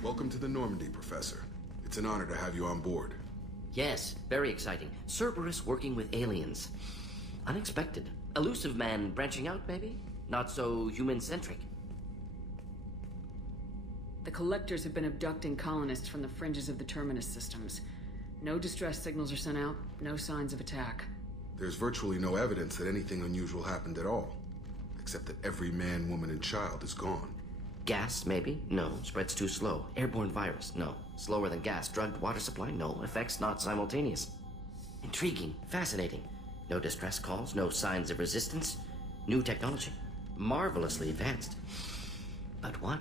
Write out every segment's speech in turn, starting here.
Welcome to the Normandy, Professor. It's an honor to have you on board. Yes, very exciting. Cerberus working with aliens. Unexpected. Elusive man branching out, maybe? Not so human-centric. The Collectors have been abducting colonists from the fringes of the Terminus systems. No distress signals are sent out, no signs of attack. There's virtually no evidence that anything unusual happened at all. Except that every man, woman, and child is gone. Gas, maybe? No. Spreads too slow. Airborne virus? No. Slower than gas. Drugged water supply? No. Effects not simultaneous. Intriguing. Fascinating. No distress calls. No signs of resistance. New technology. Marvelously advanced. But what?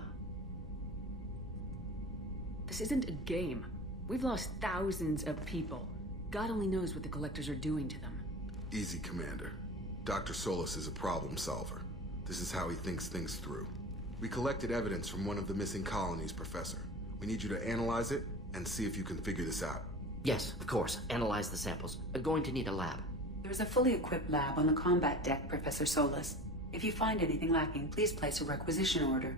This isn't a game. We've lost thousands of people. God only knows what the Collectors are doing to them. Easy, Commander. Dr. Solis is a problem solver. This is how he thinks things through. We collected evidence from one of the missing colonies, Professor. We need you to analyze it and see if you can figure this out. Yes, of course. Analyze the samples. Going to need a lab. There's a fully equipped lab on the combat deck, Professor Solis. If you find anything lacking, please place a requisition order.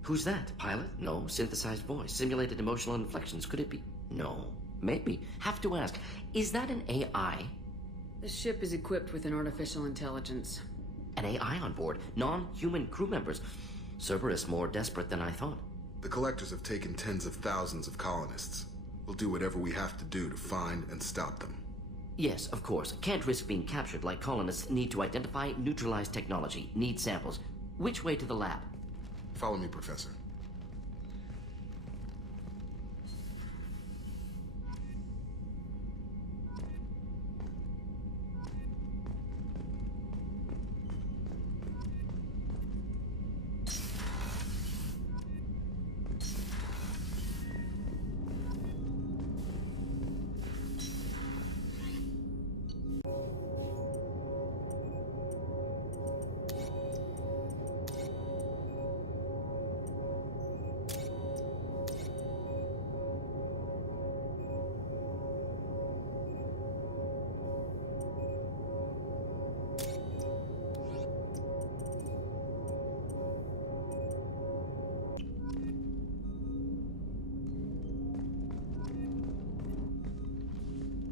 Who's that? Pilot? No. Synthesized voice. Simulated emotional inflections. Could it be? No. Maybe. Have to ask. Is that an AI? The ship is equipped with an artificial intelligence. An AI on board? Non-human crew members? Cerberus more desperate than I thought. The Collectors have taken tens of thousands of colonists. We'll do whatever we have to do to find and stop them. Yes, of course. Can't risk being captured like colonists. Need to identify, neutralize technology. Need samples. Which way to the lab? Follow me, Professor.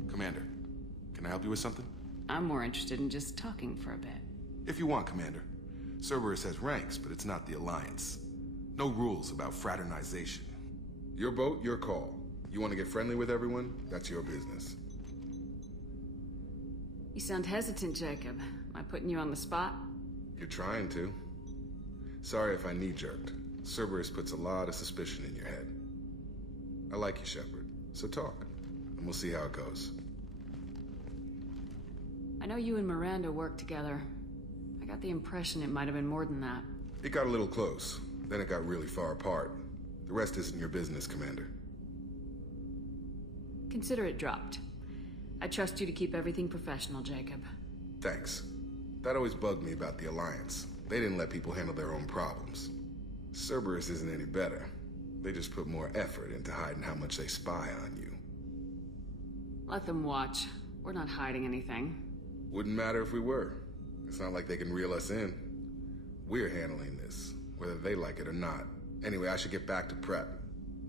Commander, can I help you with something? I'm more interested in just talking for a bit. If you want, Commander. Cerberus has ranks, but it's not the Alliance. No rules about fraternization. Your boat, your call. You want to get friendly with everyone? That's your business. You sound hesitant, Jacob. Am I putting you on the spot? You're trying to. Sorry if I knee-jerked. Cerberus puts a lot of suspicion in your head. I like you, Shepard. So talk, and we'll see how it goes. I know you and Miranda work together. I got the impression it might have been more than that. It got a little close. Then it got really far apart. The rest isn't your business, Commander. Consider it dropped. I trust you to keep everything professional, Jacob. Thanks. That always bugged me about the Alliance. They didn't let people handle their own problems. Cerberus isn't any better. They just put more effort into hiding how much they spy on you. Let them watch. We're not hiding anything. Wouldn't matter if we were. It's not like they can reel us in. We're handling this, whether they like it or not. Anyway, I should get back to prep.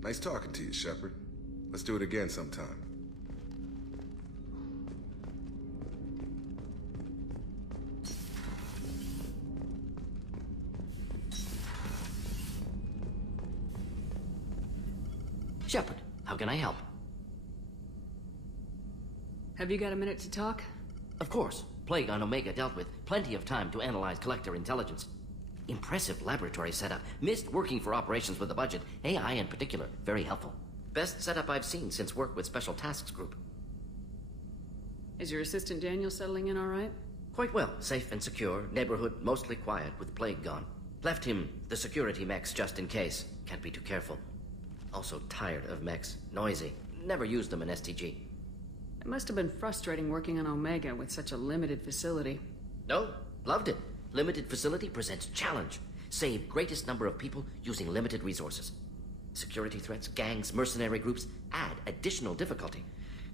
Nice talking to you, Shepard. Let's do it again sometime. Shepard, how can I help? Have you got a minute to talk? Of course. Plague on Omega dealt with. Plenty of time to analyze Collector intelligence. Impressive laboratory setup. Missed working for operations with a budget. AI in particular. Very helpful. Best setup I've seen since work with Special Tasks Group. Is your assistant Daniel settling in all right? Quite well. Safe and secure. Neighborhood mostly quiet with Plague gone. Left him the security mechs just in case. Can't be too careful. Also tired of mechs. Noisy. Never used them in STG. It must have been frustrating working on Omega with such a limited facility. No, loved it. Limited facility presents challenge. Save greatest number of people using limited resources. Security threats, gangs, mercenary groups add additional difficulty.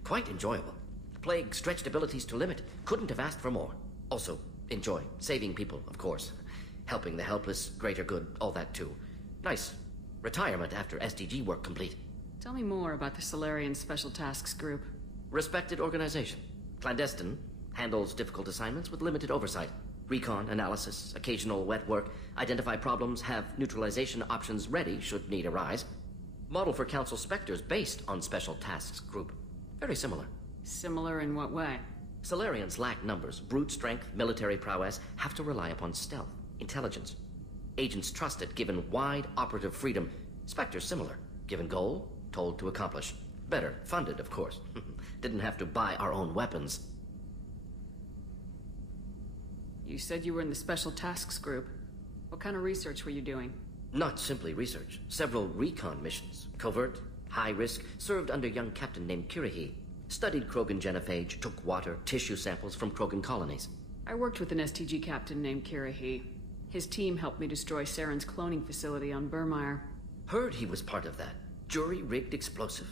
Quite enjoyable. Plague stretched abilities to limit. Couldn't have asked for more. Also, enjoy. Saving people, of course. Helping the helpless, greater good, all that too. Nice. Retirement after SDG work complete. Tell me more about the Solarian Special Tasks Group. Respected organization. Clandestine. Handles difficult assignments with limited oversight. Recon, analysis, occasional wet work. Identify problems, have neutralization options ready should need arise. Model for Council Spectres based on Special Tasks Group. Very similar. Similar in what way? Solarians lack numbers, brute strength, military prowess, have to rely upon stealth, intelligence. Agents trusted, given wide operative freedom. Spectres similar, given goal, told to accomplish. Better, funded, of course. Didn't have to buy our own weapons. You said you were in the Special Tasks Group. What kind of research were you doing? Not simply research. Several recon missions. Covert, high risk, served under young captain named Kirihi. Studied Krogan genophage, took water, tissue samples from Krogan colonies. I worked with an STG captain named Kirihi. His team helped me destroy Saren's cloning facility on Burmire. Heard he was part of that. Jury-rigged explosive.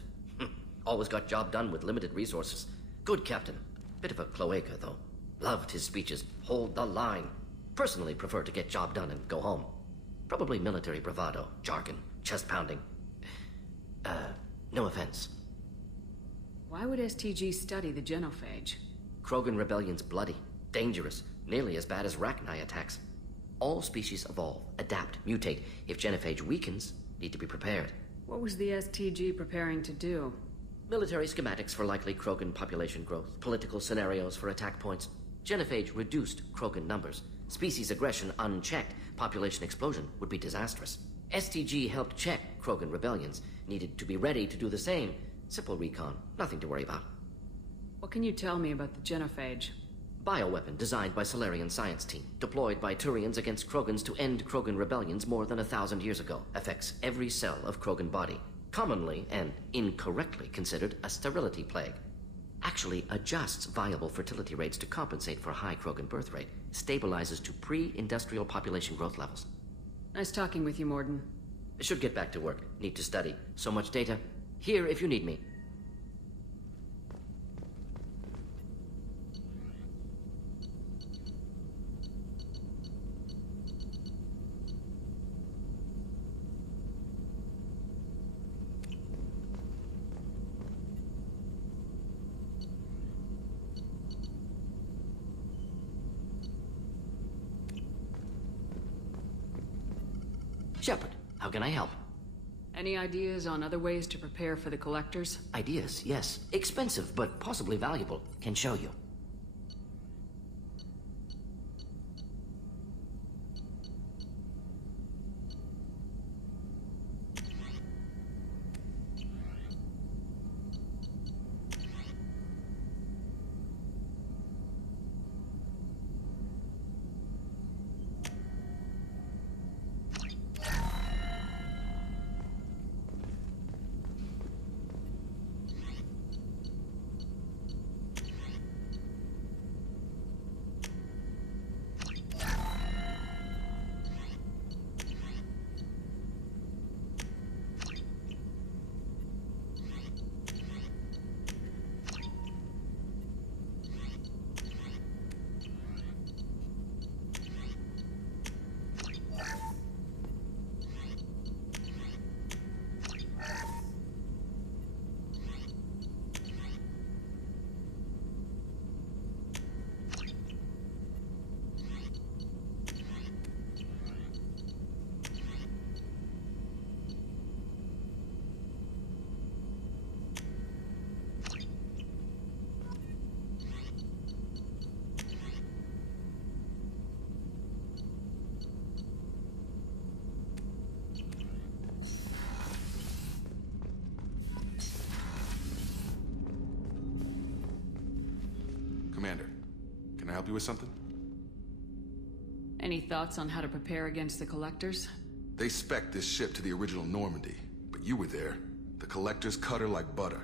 Always got job done with limited resources. Good captain. Bit of a cloaca, though. Loved his speeches. Hold the line. Personally prefer to get job done and go home. Probably military bravado, jargon, chest pounding. No offense. Why would STG study the genophage? Krogan rebellion's bloody, dangerous, nearly as bad as Rachni attacks. All species evolve, adapt, mutate. If genophage weakens, need to be prepared. What was the STG preparing to do? Military schematics for likely Krogan population growth, political scenarios for attack points. Genophage reduced Krogan numbers. Species aggression unchecked, population explosion would be disastrous. STG helped check Krogan rebellions, needed to be ready to do the same. Simple recon, nothing to worry about. What can you tell me about the genophage? Bioweapon designed by Solarian science team, deployed by Turians against Krogans to end Krogan rebellions more than 1,000 years ago. Affects every cell of Krogan body. Commonly and incorrectly considered a sterility plague. Actually adjusts viable fertility rates to compensate for high Krogan birth rate. Stabilizes to pre-industrial population growth levels. Nice talking with you, Mordin. Should get back to work. Need to study. So much data. Here if you need me. Shepard, how can I help? Any ideas on other ways to prepare for the Collectors? Ideas, yes. Expensive, but possibly valuable. Can show you. Commander, can I help you with something? Any thoughts on how to prepare against the Collectors? They spec'd this ship to the original Normandy, but you were there. The Collectors cut her like butter.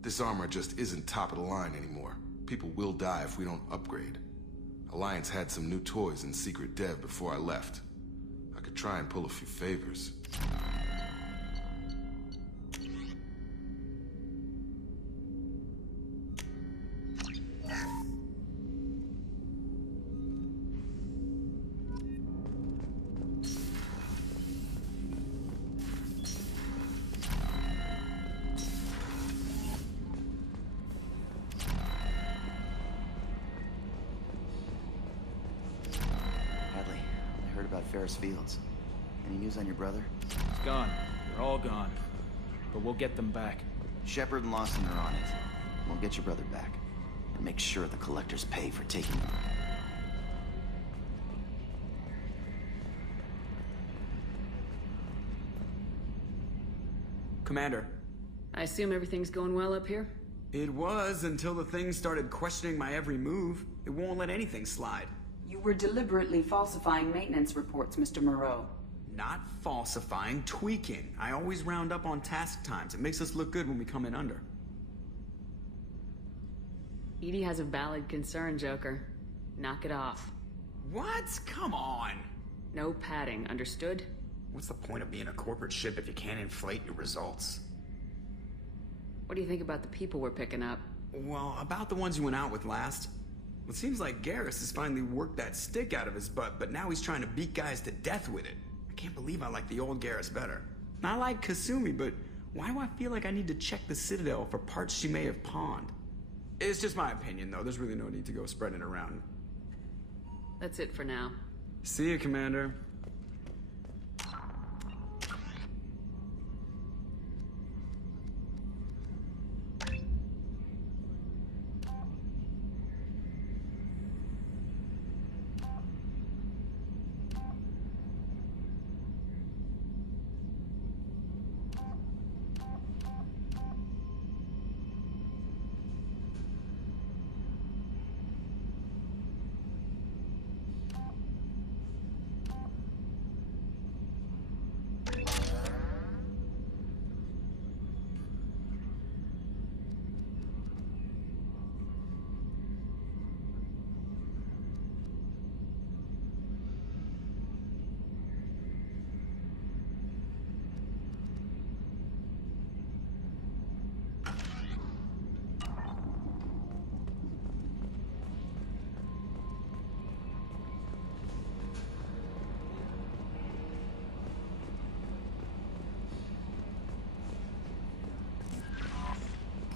This armor just isn't top of the line anymore. People will die if we don't upgrade. Alliance had some new toys in secret dev before I left. I could try and pull a few favors. Garrus Fields. Any news on your brother? He's gone. They're all gone. But we'll get them back. Shepard and Lawson are on it. We'll get your brother back. And make sure the collectors pay for taking him. Commander. I assume everything's going well up here? It was until the thing started questioning my every move. It won't let anything slide. You were deliberately falsifying maintenance reports, Mr. Moreau. Not falsifying, tweaking. I always round up on task times. It makes us look good when we come in under. EDI has a valid concern, Joker. Knock it off. What? Come on! No padding, understood? What's the point of being a corporate ship if you can't inflate your results? What do you think about the people we're picking up? Well, about the ones you went out with last. It seems like Garrus has finally worked that stick out of his butt, but now he's trying to beat guys to death with it. I can't believe I like the old Garrus better. I like Kasumi, but why do I feel like I need to check the Citadel for parts she may have pawned? It's just my opinion, though. There's really no need to go spreading it around. That's it for now. See you, Commander.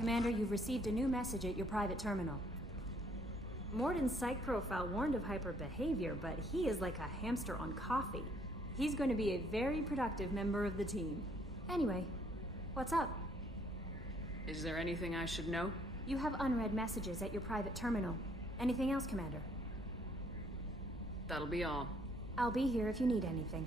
Commander, you've received a new message at your private terminal. Morden's psych profile warned of hyper behavior, but he is like a hamster on coffee. He's going to be a very productive member of the team. Anyway, what's up? Is there anything I should know? You have unread messages at your private terminal. Anything else, Commander? That'll be all. I'll be here if you need anything.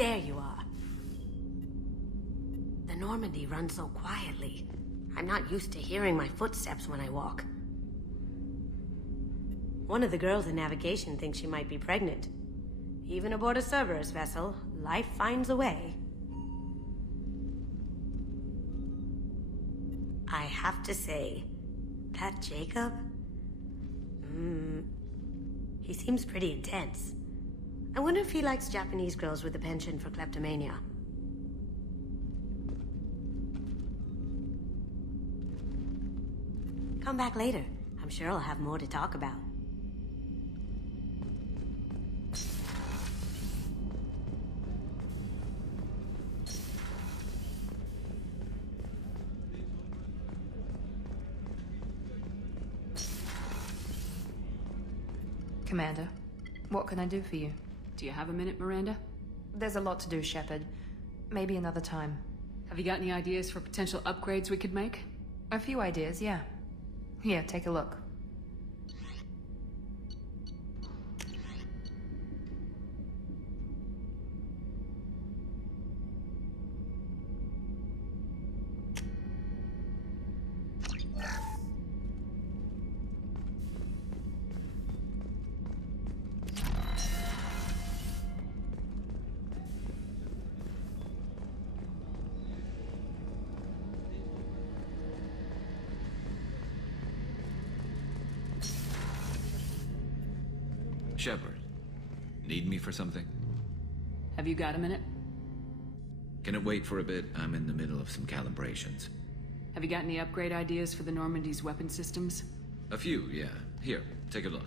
There you are. The Normandy runs so quietly. I'm not used to hearing my footsteps when I walk. One of the girls in navigation thinks she might be pregnant. Even aboard a Cerberus vessel, life finds a way. I have to say, that Jacob? He seems pretty intense. I wonder if he likes Japanese girls with a penchant for kleptomania. Come back later. I'm sure I'll have more to talk about. Commander, what can I do for you? Do you have a minute, Miranda? There's a lot to do, Shepard. Maybe another time. Have you got any ideas for potential upgrades we could make? A few ideas, yeah. Here, take a look. Shepard, need me for something? Have you got a minute? Can it wait for a bit? I'm in the middle of some calibrations. Have you got any upgrade ideas for the Normandy's weapon systems? A few, yeah. Here, take a look.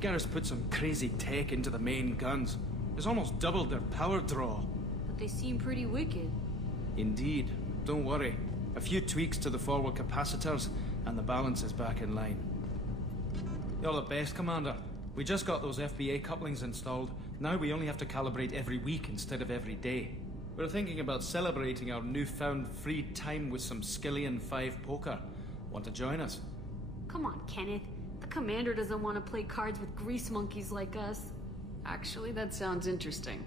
Garrus put some crazy tech into the main guns. It's almost doubled their power draw. But they seem pretty wicked. Indeed. Don't worry. A few tweaks to the forward capacitors, and the balance is back in line. You're the best, Commander. We just got those FBA couplings installed. Now we only have to calibrate every week instead of every day. We're thinking about celebrating our newfound free time with some Skillian 5 poker. Want to join us? Come on, Kenneth. The commander doesn't want to play cards with grease monkeys like us. Actually, that sounds interesting.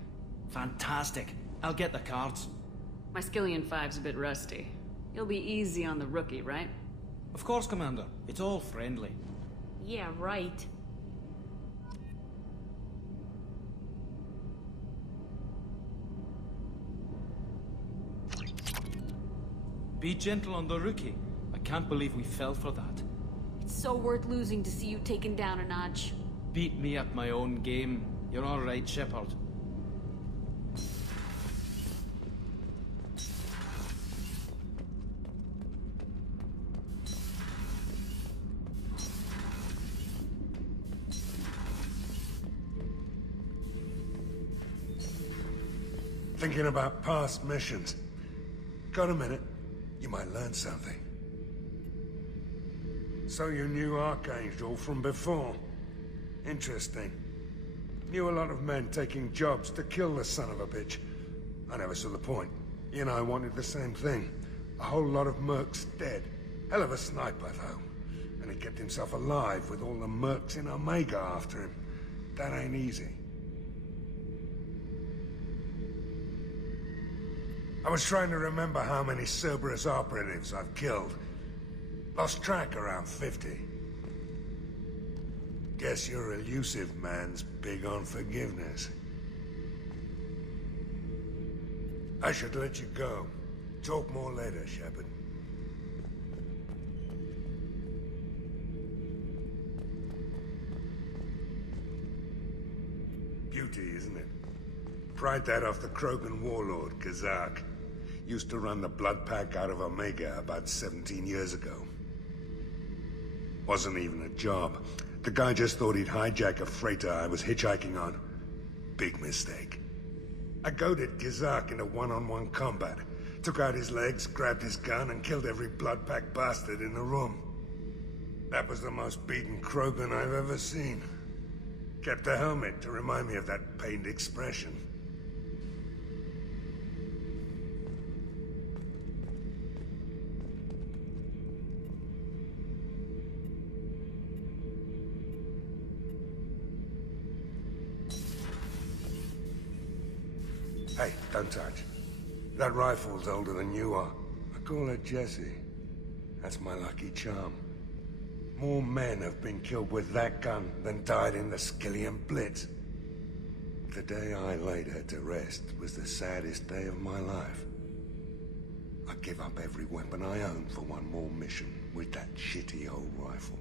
Fantastic. I'll get the cards. My Skillian 5's a bit rusty. You'll be easy on the rookie, right? Of course, Commander. It's all friendly. Yeah, right. Be gentle on the rookie. I can't believe we fell for that. It's so worth losing to see you taken down a notch. Beat me at my own game. You're all right, Shepard. Thinking about past missions. Got a minute? You might learn something. So you knew Archangel from before. Interesting. Knew a lot of men taking jobs to kill the son of a bitch. I never saw the point. You and I wanted the same thing. A whole lot of mercs dead. Hell of a sniper, though. And he kept himself alive with all the mercs in Omega after him. That ain't easy. I was trying to remember how many Cerberus operatives I've killed. Lost track around 50. Guess your elusive man's big on forgiveness. I should let you go. Talk more later, Shepard. Beauty, isn't it? Pried that off the Krogan warlord, Kazak. Used to run the Blood Pack out of Omega about 17 years ago. Wasn't even a job. The guy just thought he'd hijack a freighter I was hitchhiking on. Big mistake. I goaded Kazak into one-on-one combat. Took out his legs, grabbed his gun, and killed every Blood Pack bastard in the room. That was the most beaten Krogan I've ever seen. Kept a helmet to remind me of that pained expression. Hey, don't touch. That rifle's older than you are. I call her Jessie. That's my lucky charm. More men have been killed with that gun than died in the Skillian Blitz. The day I laid her to rest was the saddest day of my life. I'd give up every weapon I own for one more mission with that shitty old rifle.